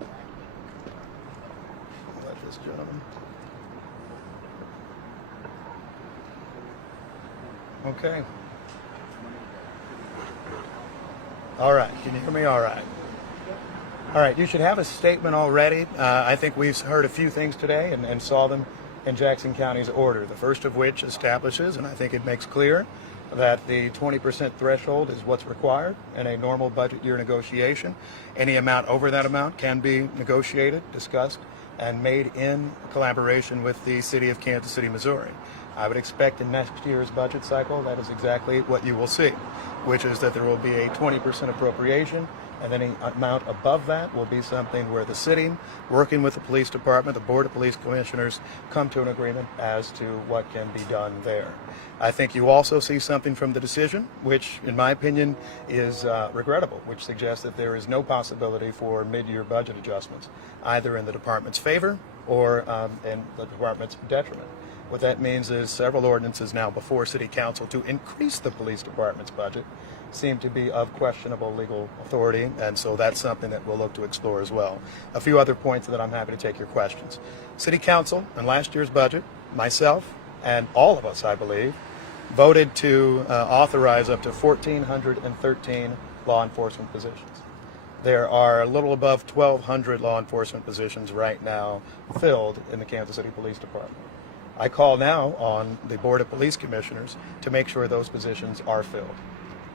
right. Let this gentleman. Okay. All right. Can you hear me all right? All right. You should have a statement already. I think we've heard a few things today and saw them in Jackson County's order, the first of which establishes, and I think it makes clear, that the 20% threshold is what's required in a normal budget year negotiation. Any amount over that amount can be negotiated, discussed, and made in collaboration with the city of Kansas City, Missouri. I would expect in next year's budget cycle that is exactly what you will see, which is that there will be a 20% appropriation, and any amount above that will be something where the city, working with the police department, the Board of Police Commissioners, come to an agreement as to what can be done there. I think you also see something from the decision, which in my opinion is regrettable, which suggests that there is no possibility for mid-year budget adjustments, either in the department's favor or in the department's detriment. What that means is several ordinances now before City Council to increase the police department's budget seem to be of questionable legal authority, and so that's something that we'll look to explore as well. A few other points that I'm happy to take your questions. City Council, in last year's budget, myself and all of us, I believe, voted to authorize up to 1,413 law enforcement positions. There are a little above 1,200 law enforcement positions right now filled in the Kansas City Police Department. I call now on the Board of Police Commissioners to make sure those positions are filled.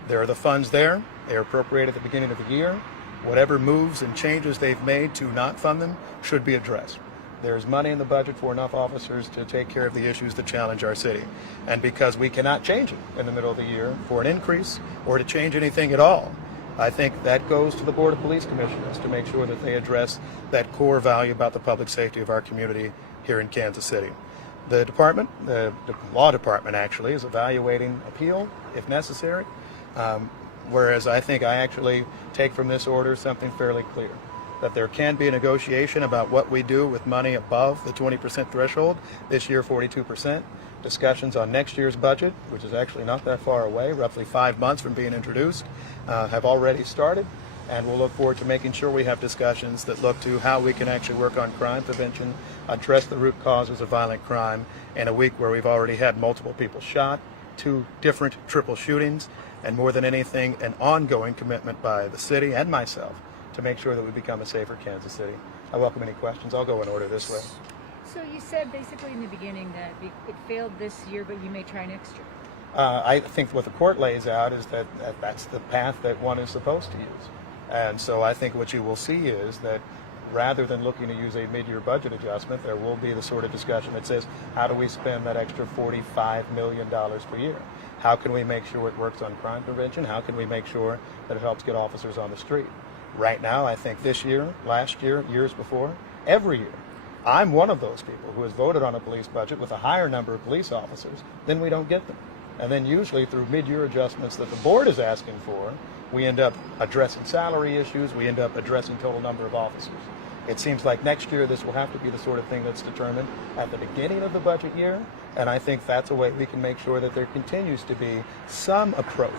There are the funds there. They are appropriated at the beginning of the year. Whatever moves and changes they've made to not fund them should be addressed. There's money in the budget for enough officers to take care of the issues that challenge our city. And because we cannot change it in the middle of the year for an increase or to change anything at all, I think that goes to the Board of Police Commissioners to make sure that they address that core value about the public safety of our community here in Kansas City. The department, the law department actually, is evaluating appeal if necessary, whereas I think I actually take from this order something fairly clear, that there can be a negotiation about what we do with money above the 20% threshold, this year 42%. Discussions on next year's budget, which is actually not that far away, roughly 5 months from being introduced, have already started. And we'll look forward to making sure we have discussions that look to how we can actually work on crime prevention, address the root causes of violent crime in a week where we've already had multiple people shot, 2 different triple shootings, and more than anything, an ongoing commitment by the city and myself to make sure that we become a safer Kansas City. I welcome any questions. I'll go in order this way. So you said basically in the beginning that it failed this year, but you may try next year. I think what the court lays out is that that's the path that one is supposed to use. And so I think what you will see is that rather than looking to use a mid-year budget adjustment, there will be the sort of discussion that says, how do we spend that extra $45 million per year? How can we make sure it works on crime prevention? How can we make sure that it helps get officers on the street? Right now, I think this year, last year, years before, every year, I'm one of those people who has voted on a police budget with a higher number of police officers, then we don't get them. And then usually through mid-year adjustments that the board is asking for, we end up addressing salary issues, we end up addressing total number of officers. It seems like next year this will have to be the sort of thing that's determined at the beginning of the budget year, and I think that's a way we can make sure that there continues to be some approach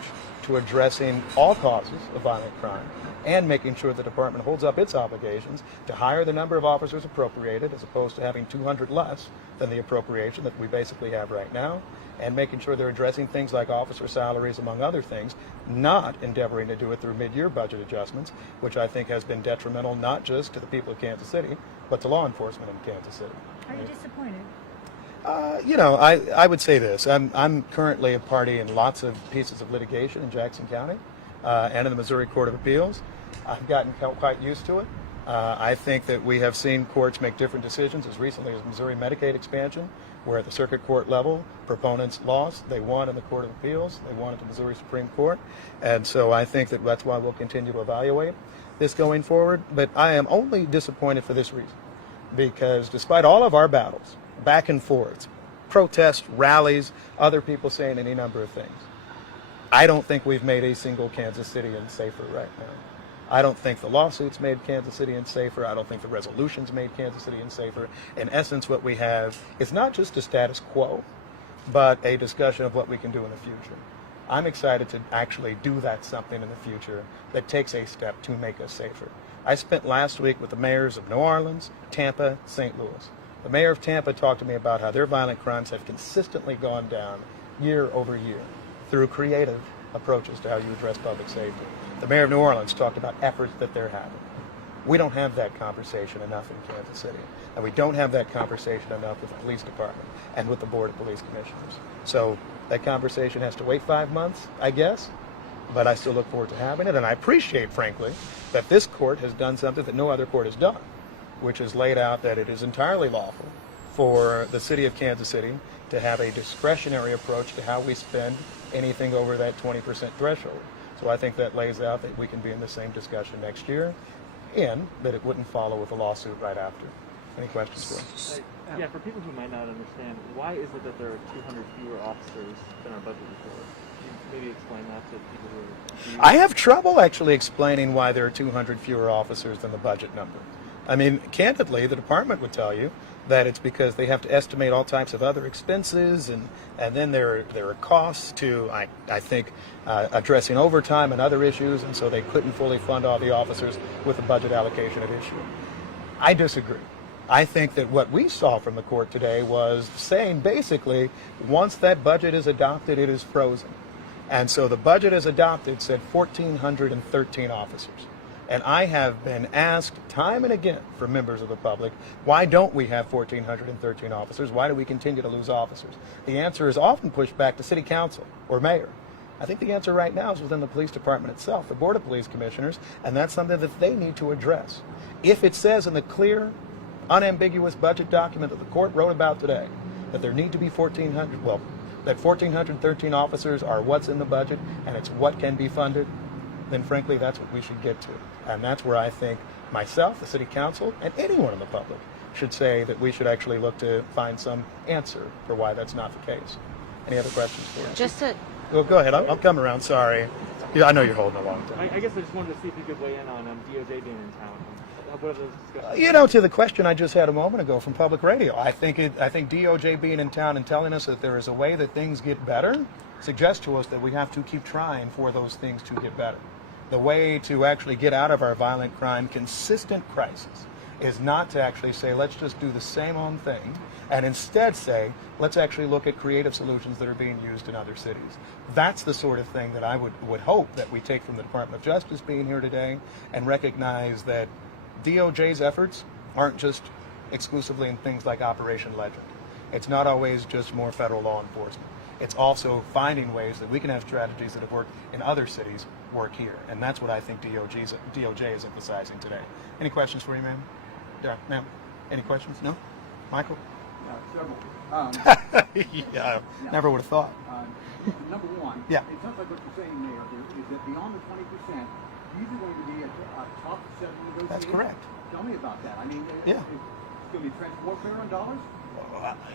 to addressing all causes of violent crime and making sure the department holds up its obligations to hire the number of officers appropriated as opposed to having 200 less than the appropriation that we basically have right now, and making sure they're addressing things like officer salaries, among other things, not endeavoring to do it through mid-year budget adjustments, which I think has been detrimental not just to the people of Kansas City, but to law enforcement in Kansas City. Are you disappointed? I would say this. I'm currently a party in lots of pieces of litigation in Jackson County and in the Missouri Court of Appeals. I've gotten quite used to it. I think that we have seen courts make different decisions as recently as Missouri Medicaid expansion, where at the circuit court level, proponents lost. They won in the Court of Appeals. They won at the Missouri Supreme Court. And so I think that that's why we'll continue to evaluate this going forward. But I am only disappointed for this reason, because despite all of our battles, back and forths, protests, rallies, other people saying any number of things, I don't think we've made a single Kansas Citian safer right now. I don't think the lawsuits made Kansas Citians safer. I don't think the resolutions made Kansas Citians safer. In essence, what we have is not just a status quo, but a discussion of what we can do in the future. I'm excited to actually do that something in the future that takes a step to make us safer. I spent last week with the mayors of New Orleans, Tampa, St. Louis. The mayor of Tampa talked to me about how their violent crimes have consistently gone down year over year through creative approaches to how you address public safety. The mayor of New Orleans talked about efforts that they're having. We don't have that conversation enough in Kansas City, and we don't have that conversation enough with the police department and with the Board of Police Commissioners. So that conversation has to wait 5 months, I guess, but I still look forward to having it, and I appreciate, frankly, that this court has done something that no other court has done, which has laid out that it is entirely lawful for the city of Kansas City to have a discretionary approach to how we spend anything over that 20% threshold. So I think that lays out that we can be in the same discussion next year, and that it wouldn't follow with a lawsuit right after. Any questions for us? Yeah, for people who might not understand, why is it that there are 200 fewer officers than our budget before? Can you maybe explain that to people who are confused? I have trouble actually explaining why there are 200 fewer officers than the budget number. I mean, candidly, the department would tell you that it's because they have to estimate all types of other expenses, and then there are costs to, I think, addressing overtime and other issues, and so they couldn't fully fund all the officers with the budget allocation at issue. I disagree. I think that what we saw from the court today was saying basically, once that budget is adopted, it is frozen. And so the budget as adopted said 1,413 officers. And I have been asked time and again from members of the public, why don't we have 1,413 officers? Why do we continue to lose officers? The answer is often pushed back to city council or mayor. I think the answer right now is within the police department itself, the Board of Police Commissioners, and that's something that they need to address. If it says in the clear, unambiguous budget document that the court wrote about today that there need to be 1,400, well, that 1,413 officers are what's in the budget and it's what can be funded, then frankly that's what we should get to. And that's where I think myself, the city council, and anyone in the public should say that we should actually look to find some answer for why that's not the case. Any other questions for us? Just to Well, go ahead. I'll come around. Sorry. Yeah, I know you're holding a long time. I guess I just wanted to see if you could weigh in on DOJ being in town. What are those discussions? You know, to the question I just had a moment ago from public radio, I think DOJ being in town and telling us that there is a way that things get better suggests to us that we have to keep trying for those things to get better. The way to actually get out of our violent crime consistent crisis is not to actually say, let's just do the same old thing, and instead say, let's actually look at creative solutions that are being used in other cities. That's the sort of thing that I would hope that we take from the Department of Justice being here today, and recognize that DOJ's efforts aren't just exclusively in things like Operation Legend. It's not always just more federal law enforcement. It's also finding ways that we can have strategies that have worked in other cities work here. And that's what I think DOJ is emphasizing today. Any questions for you, ma'am? Yeah, ma'am? Any questions? No? Michael? Several. Yeah, never would have thought. Number one, Yeah. it sounds like what you're saying, Mayor, is that beyond the 20%, these are going to be a top 7 negotiation. That's correct. Tell me about that. I mean, Yeah. it's going to be trench warfare on dollars?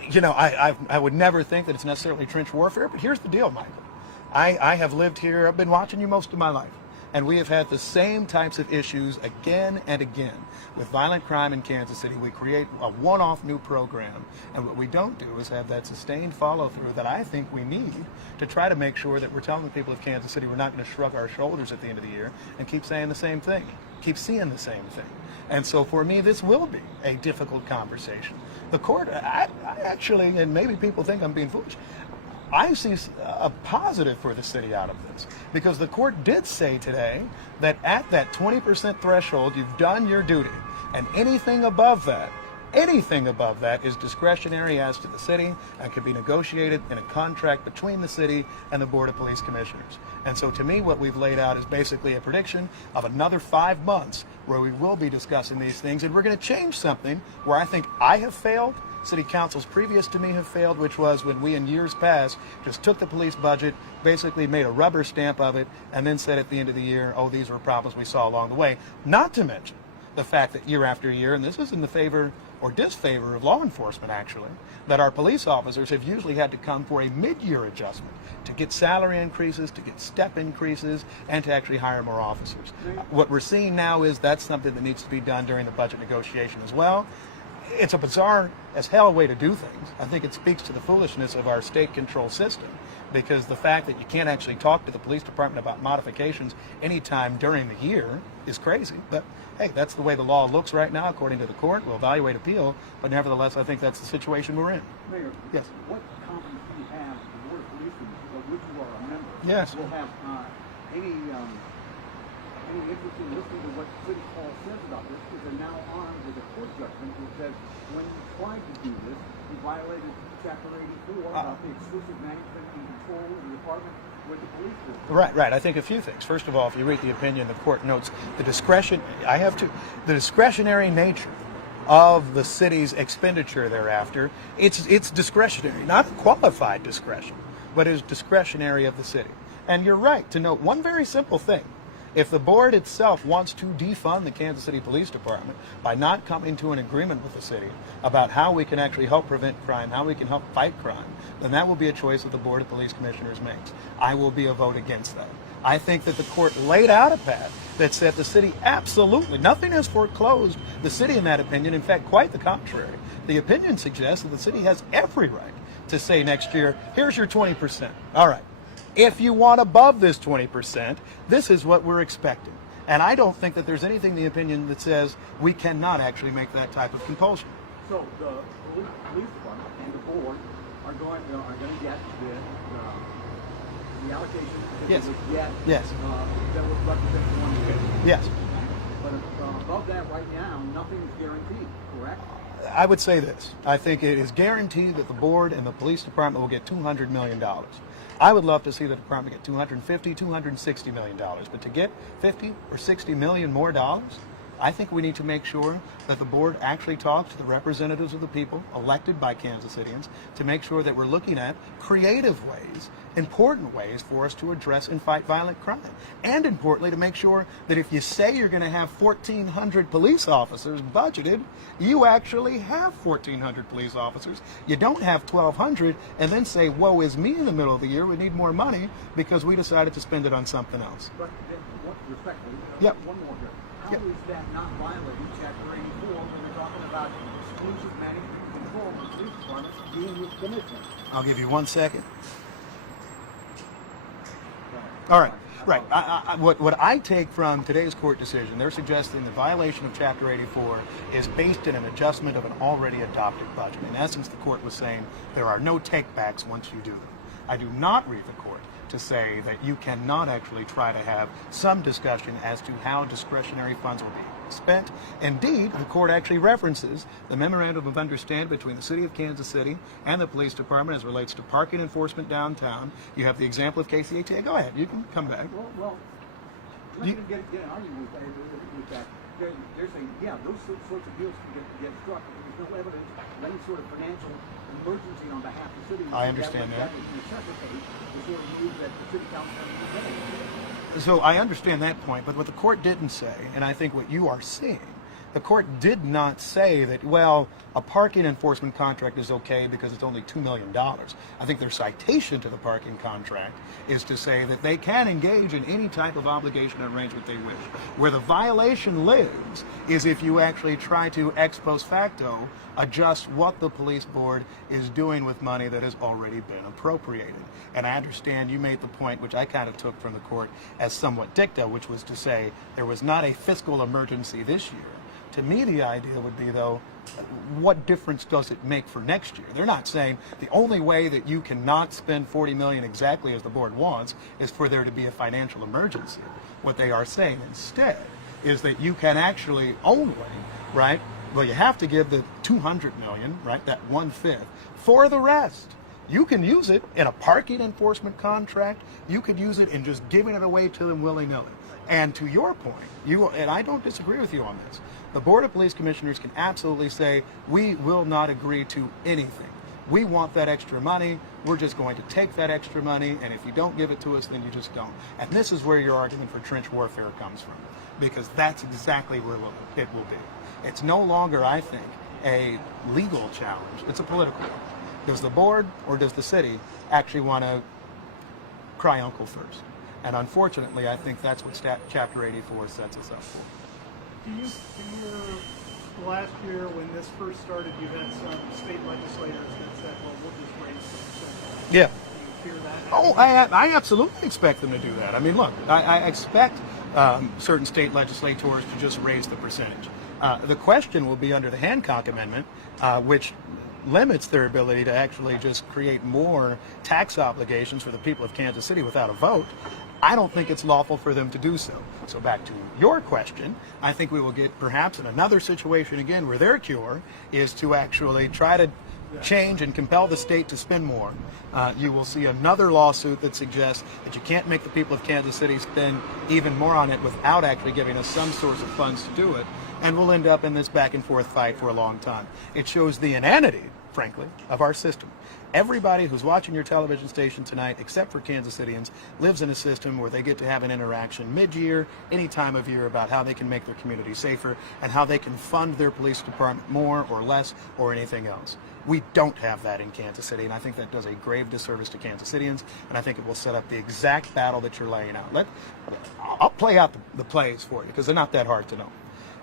You know, I would never think that it's necessarily trench warfare, but here's the deal, Michael. I have lived here, I've been watching you most of my life, and we have had the same types of issues again and again. With violent crime in Kansas City, we create a one-off new program, and what we don't do is have that sustained follow-through that I think we need to try to make sure that we're telling the people of Kansas City we're not going to shrug our shoulders at the end of the year and keep saying the same thing, keep seeing the same thing. And so for me, this will be a difficult conversation. The court, I actually, and maybe people think I'm being foolish, I see a positive for the city out of this, because the court did say today that at that 20% threshold, you've done your duty, and anything above that is discretionary as to the city and can be negotiated in a contract between the city and the Board of Police Commissioners. And so to me, what we've laid out is basically a prediction of another 5 months where we will be discussing these things, and we're going to change something where I think I have failed, city councils previous to me have failed, which was when we in years past just took the police budget, basically made a rubber stamp of it, and then said at the end of the year, oh, these were problems we saw along the way. Not to mention the fact that year after year, and this is in the favor or disfavor of law enforcement actually, that our police officers have usually had to come for a mid-year adjustment to get salary increases, to get step increases, and to actually hire more officers. What we're seeing now is that's something that needs to be done during the budget negotiation as well. It's a bizarre as hell way to do things. I think it speaks to the foolishness of our state control system. because the fact that you can't actually talk to the police department about modifications anytime during the year is crazy. But hey, that's the way the law looks right now, according to the court. We'll evaluate appeal, but nevertheless, I think that's the situation we're in. Mayor, Yes. what confidence do you have the Board of Policemen, of which you are a member, Yes. will have any interest in listening to what City Hall says about this? Because they're now armed with a court judgment that says when you tried to do this, you violated Chapter 84 about the exclusive management and control of the department with the police force. Right. I think a few things. First of all, if you read the opinion, the court notes the discretion. The discretionary nature of the city's expenditure thereafter. It's discretionary, not qualified discretion, but is discretionary of the city. And you're right to note one very simple thing. If the board itself wants to defund the Kansas City Police Department by not coming to an agreement with the city about how we can actually help prevent crime, how we can help fight crime, then that will be a choice that the Board of Police Commissioners makes. I will be a vote against that. I think that the court laid out a path that said the city absolutely, nothing has foreclosed the city in that opinion. In fact, quite the contrary. The opinion suggests that the city has every right to say next year, here's your 20%. All right. If you want above this 20%, this is what we're expecting. And I don't think that there's anything in the opinion that says we cannot actually make that type of compulsion. So the police department and the board are going to get the allocation that Yes. they would get Yes. that would represent 150. Yes. But above that right now, nothing is guaranteed, correct? I would say this. I think it is guaranteed that the board and the police department will get $200 million. I would love to see the department get $250, $260 million. But to get 50 or 60 million more dollars, I think we need to make sure that the board actually talks to the representatives of the people elected by Kansas Cityans to make sure that we're looking at creative ways, important ways for us to address and fight violent crime. And importantly, to make sure that if you say you're going to have 1,400 police officers budgeted, you actually have 1,400 police officers. You don't have 1,200 and then say, woe is me in the middle of the year, we need more money because we decided to spend it on something else. But respectfully, Yep. one more here. How Yep. is that not violating Chapter 84 when we're talking about exclusive management and control of the police department being with commission? I'll give you 1 second. All right. Right. What I take from today's court decision, they're suggesting the violation of Chapter 84 is based in an adjustment of an already adopted budget. In essence, the court was saying there are no takebacks once you do them. I do not read the court to say that you cannot actually try to have some discussion as to how discretionary funds will be spent. Indeed, the court actually references the memorandum of understanding between the City of Kansas City and the police department as relates to parking enforcement downtown. You have the example of KCHA. Go ahead, you can come back. Well, I'm not going to get an argument with that. They're saying, yeah, those sorts of deals can get struck, but there's no evidence of any sort of financial emergency on behalf of the city. I understand that. That would necessitate the sort of move that the city council has made. So I understand that point, but what the court didn't say, and I think what you are seeing, the court did not say that, well, a parking enforcement contract is okay because it's only $2 million. I think their citation to the parking contract is to say that they can engage in any type of obligation or arrangement they wish. Where the violation lives is if you actually try to ex post facto adjust what the police board is doing with money that has already been appropriated. And I understand you made the point, which I kind of took from the court as somewhat dicta, which was to say there was not a fiscal emergency this year. To me, the idea would be, though, what difference does it make for next year? They're not saying the only way that you cannot spend $40 million exactly as the board wants is for there to be a financial emergency. What they are saying instead is that you can actually only, right, well, you have to give the $200 million, right, that 1/5, for the rest. You can use it in a parking enforcement contract. You could use it in just giving it away to them willy-nilly. And to your point, and I don't disagree with you on this, the Board of Police Commissioners can absolutely say, we will not agree to anything. We want that extra money. We're just going to take that extra money, and if you don't give it to us, then you just don't. And this is where your argument for trench warfare comes from, because that's exactly where it will be. It's no longer, I think, a legal challenge. It's a political one. Does the board or does the city actually want to cry uncle first? And unfortunately, I think that's what Chapter 84 sets us up for. Do you fear, last year when this first started, you had some state legislators that said, well, we'll just raise the percentage. Yeah. Do you hear that? Oh, I absolutely expect them to do that. I mean, look, I expect certain state legislators to just raise the percentage. The question will be under the Hancock Amendment, which limits their ability to actually just create more tax obligations for the people of Kansas City without a vote. I don't think it's lawful for them to do so. So back to your question, I think we will get perhaps in another situation again where their cure is to actually try to change and compel the state to spend more. You will see another lawsuit that suggests that you can't make the people of Kansas City spend even more on it without actually giving us some source of funds to do it. And we'll end up in this back and forth fight for a long time. It shows the inanity, frankly, of our system. Everybody who's watching your television station tonight, except for Kansas Cityans, lives in a system where they get to have an interaction mid-year, any time of year, about how they can make their community safer and how they can fund their police department more or less or anything else. We don't have that in Kansas City, and I think that does a grave disservice to Kansas Cityans, and I think it will set up the exact battle that you're laying out. I'll play out the plays for you, because they're not that hard to know.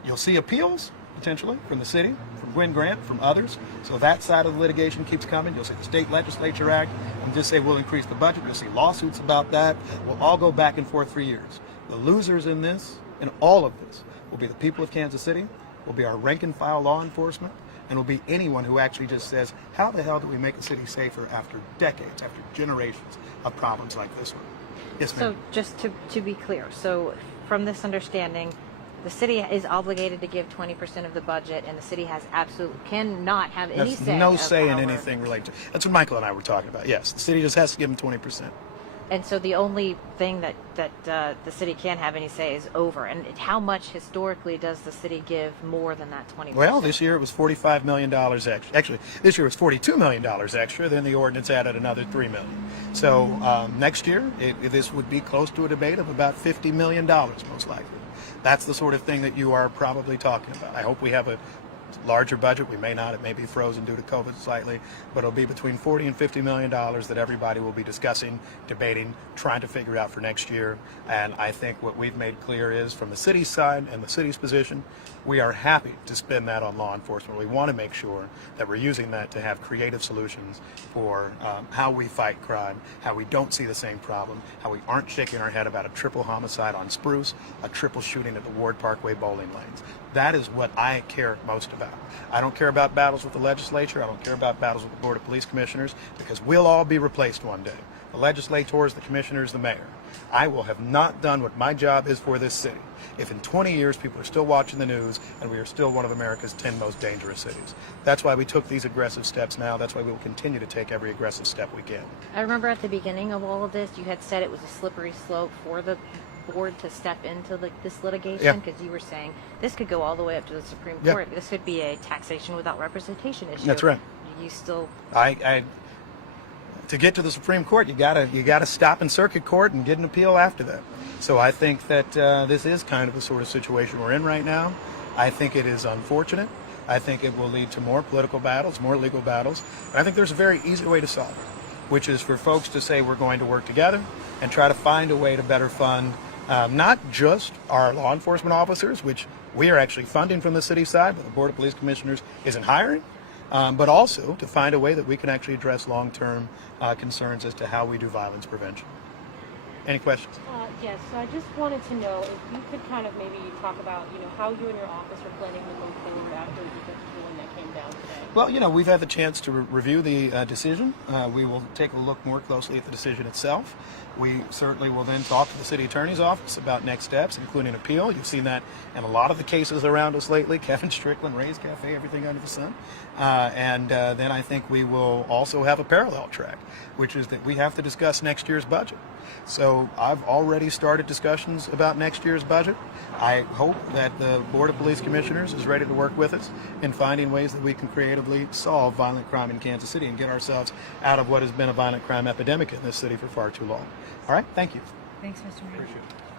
You'll see appeals, potentially, from the city, from Gwen Grant, from others. So that side of the litigation keeps coming. You'll see the state legislature act and just say we'll increase the budget. You'll see lawsuits about that. We'll all go back and forth for years. The losers in this, in all of this, will be the people of Kansas City, will be our rank and file law enforcement, and will be anyone who actually just says, how the hell do we make a city safer after decades, after generations of problems like this one? Yes, ma'am. So just to be clear, so from this understanding, the city is obligated to give 20% of the budget, and the city has cannot have any That's say. no say in our- anything related to. That's what Michael and I were talking about. Yes, the city just has to give them 20%. And so the only thing that the city can have any say is over. And how much historically does the city give more than that 20%? Well, this year it was $45 million extra. Actually, this year it was $42 million extra. Then the ordinance added another $3 million. So next year, this would be close to a debate of about $50 million, most likely. That's the sort of thing that you are probably talking about. I hope we have a larger budget. We may not. It may be frozen due to COVID slightly, but it'll be between $40 and $50 million that everybody will be discussing, debating, trying to figure out for next year. And I think what we've made clear is, from the city's side and the city's position, we are happy to spend that on law enforcement. We want to make sure that we're using that to have creative solutions for how we fight crime, how we don't see the same problem, how we aren't shaking our head about a triple homicide on Spruce, a triple shooting at the Ward Parkway bowling lanes. That is what I care most about. I don't care about battles with the legislature. I don't care about battles with the Board of Police Commissioners, because we'll all be replaced one day. The legislators, the commissioners, the mayor. I will have not done what my job is for this city if in 20 years people are still watching the news and we are still one of America's 10 most dangerous cities. That's why we took these aggressive steps now. That's why we will continue to take every aggressive step we can. I remember at the beginning of all of this, you had said it was a slippery slope for the board to step into this litigation, because you were saying this could go all the way up to the Supreme Court. This could be a taxation without representation issue. That's right. You still... To get to the Supreme Court, you gotta stop in circuit court and get an appeal after that. So I think that this is kind of the sort of situation we're in right now. I think it is unfortunate. I think it will lead to more political battles, more legal battles. And I think there's a very easy way to solve it, which is for folks to say we're going to work together and try to find a way to better fund not just our law enforcement officers, which we are actually funding from the city side, but the Board of Police Commissioners isn't hiring, but also to find a way that we can actually address long-term concerns as to how we do violence prevention. Any questions? Yes, so I just wanted to know if you could kind of maybe talk about, how you and your office are planning to move forward after the ruling that came down today. Well, we've had the chance to review the decision. We will take a look more closely at the decision itself. We certainly will then talk to the city attorney's office about next steps, including appeal. You've seen that in a lot of the cases around us lately. Kevin Strickland, Ray's Cafe, everything under the sun. And then I think we will also have a parallel track, which is that we have to discuss next year's budget. So I've already started discussions about next year's budget. I hope that the Board of Police Commissioners is ready to work with us in finding ways that we can creatively solve violent crime in Kansas City and get ourselves out of what has been a violent crime epidemic in this city for far too long. All right, thank you. Thanks, Mr. Mayor. Appreciate it.